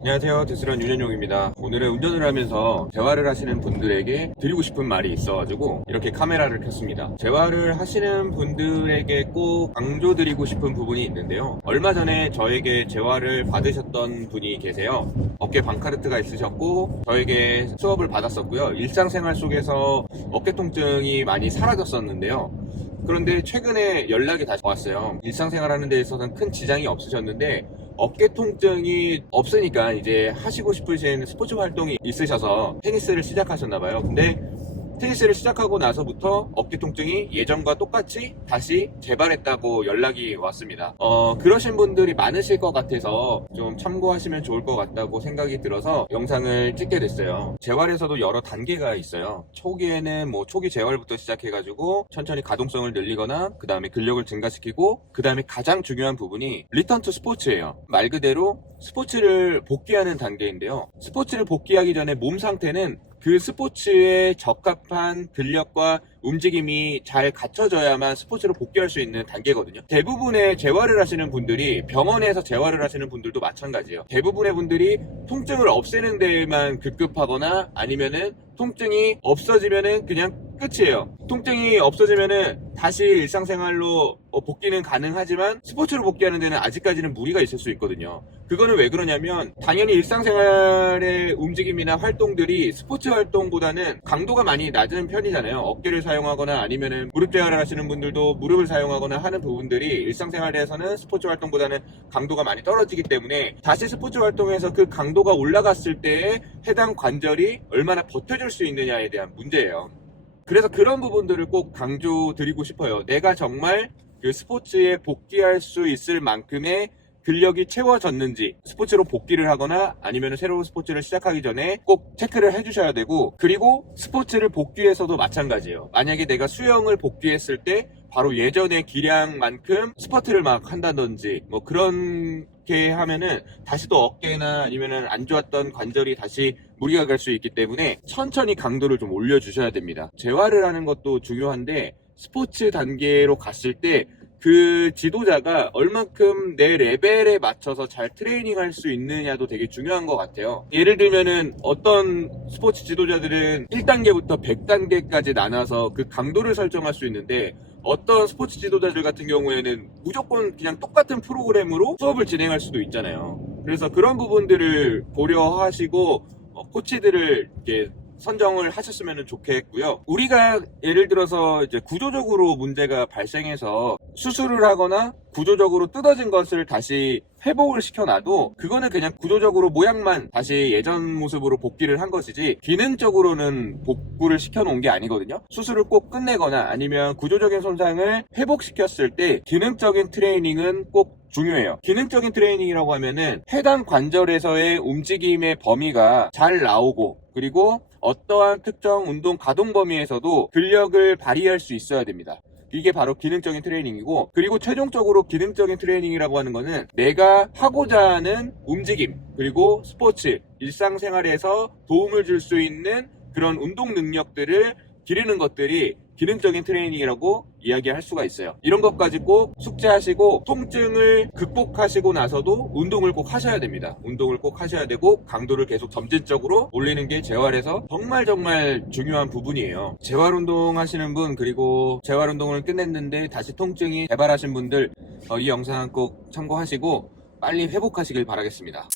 안녕하세요. 드스런 윤현용입니다. 오늘은 운전을 하면서 재활을 하시는 분들에게 드리고 싶은 말이 있어가지고 이렇게 카메라를 켰습니다. 재활을 하시는 분들에게 꼭 강조드리고 싶은 부분이 있는데요. 얼마 전에 저에게 재활을 받으셨던 분이 계세요. 어깨 방카르트가 있으셨고 저에게 수업을 받았었고요. 일상생활 속에서 어깨 통증이 많이 사라졌었는데요. 그런데 최근에 연락이 다시 왔어요. 일상생활 하는 데 있어서는 큰 지장이 없으셨는데 어깨 통증이 없으니까 이제 하시고 싶으신 스포츠 활동이 있으셔서 테니스를 시작하셨나봐요. 근데 테니스를 시작하고 나서부터 어깨 통증이 예전과 똑같이 다시 재발했다고 연락이 왔습니다. 어, 그러신 분들이 많으실 것 같아서 좀 참고하시면 좋을 것 같다고 생각이 들어서 영상을 찍게 됐어요. 재활에서도 여러 단계가 있어요. 초기에는 뭐 초기 재활부터 시작해가지고 천천히 가동성을 늘리거나 그 다음에 근력을 증가시키고 그 다음에 가장 중요한 부분이 리턴 투 스포츠예요. 말 그대로 스포츠를 복귀하는 단계인데요. 스포츠를 복귀하기 전에 몸 상태는 그 스포츠에 적합한 근력과 움직임이 잘 갖춰져야만 스포츠로 복귀할 수 있는 단계거든요. 대부분의 재활을 하시는 분들이 병원에서 재활을 하시는 분들도 마찬가지예요. 대부분의 분들이 통증을 없애는 데에만 급급하거나 아니면은 통증이 없어지면은 그냥 끝이에요. 통증이 없어지면은 다시 일상생활로 어, 복귀는 가능하지만 스포츠로 복귀하는 데는 아직까지는 무리가 있을 수 있거든요. 그거는 왜 그러냐면 당연히 일상생활의 움직임이나 활동들이 스포츠 활동보다는 강도가 많이 낮은 편이잖아요. 어깨를 사용하거나 아니면은 무릎 재활을 하시는 분들도 무릎을 사용하거나 하는 부분들이 일상생활에서는 스포츠 활동보다는 강도가 많이 떨어지기 때문에 다시 스포츠 활동에서 그 강도가 올라갔을 때에 해당 관절이 얼마나 버텨줄 수 있느냐에 대한 문제예요. 그래서 그런 부분들을 꼭 강조드리고 싶어요. 내가 정말 그 스포츠에 복귀할 수 있을 만큼의 근력이 채워졌는지 스포츠로 복귀를 하거나 아니면 새로운 스포츠를 시작하기 전에 꼭 체크를 해주셔야 되고 그리고 스포츠를 복귀해서도 마찬가지예요. 만약에 내가 수영을 복귀했을 때 바로 예전의 기량만큼 스퍼트를 막 한다든지 뭐 그 렇게 하면은 다시 또 어깨나 아니면은 안 좋았던 관절이 다시 무리가 갈 수 있기 때문에 천천히 강도를 좀 올려주셔야 됩니다. 재활을 하는 것도 중요한데 스포츠 단계로 갔을 때 그 지도자가 얼만큼 내 레벨에 맞춰서 잘 트레이닝 할 수 있느냐도 되게 중요한 것 같아요. 예를 들면은 어떤 스포츠 지도자들은 1단계부터 100단계까지 나눠서 그 강도를 설정할 수 있는데 어떤 스포츠 지도자들 같은 경우에는 무조건 그냥 똑같은 프로그램으로 수업을 진행할 수도 있잖아요. 그래서 그런 부분들을 고려하시고 어, 코치들을 이렇게 선정을 하셨으면 좋겠고요. 우리가 예를 들어서 이제 구조적으로 문제가 발생해서 수술을 하거나 구조적으로 뜯어진 것을 다시 회복을 시켜놔도 그거는 그냥 구조적으로 모양만 다시 예전 모습으로 복귀를 한 것이지 기능적으로는 복구를 시켜놓은 게 아니거든요. 수술을 꼭 끝내거나 아니면 구조적인 손상을 회복시켰을 때 기능적인 트레이닝은 꼭 중요해요. 기능적인 트레이닝이라고 하면은 해당 관절에서의 움직임의 범위가 잘 나오고 그리고 어떠한 특정 운동 가동 범위에서도 근력을 발휘할 수 있어야 됩니다. 이게 바로 기능적인 트레이닝이고 그리고 최종적으로 기능적인 트레이닝이라고 하는 거는 내가 하고자 하는 움직임 그리고 스포츠 일상생활에서 도움을 줄 수 있는 그런 운동 능력들을 기르는 것들이 기능적인 트레이닝이라고 이야기할 수가 있어요. 이런 것까지 꼭 숙지하시고 통증을 극복하시고 나서도 운동을 꼭 하셔야 됩니다. 운동을 꼭 하셔야 되고 강도를 계속 점진적으로 올리는 게 재활에서 정말 정말 중요한 부분이에요. 재활 운동 하시는 분 그리고 재활 운동을 끝냈는데 다시 통증이 재발하신 분들 어, 이 영상 꼭 참고하시고 빨리 회복하시길 바라겠습니다.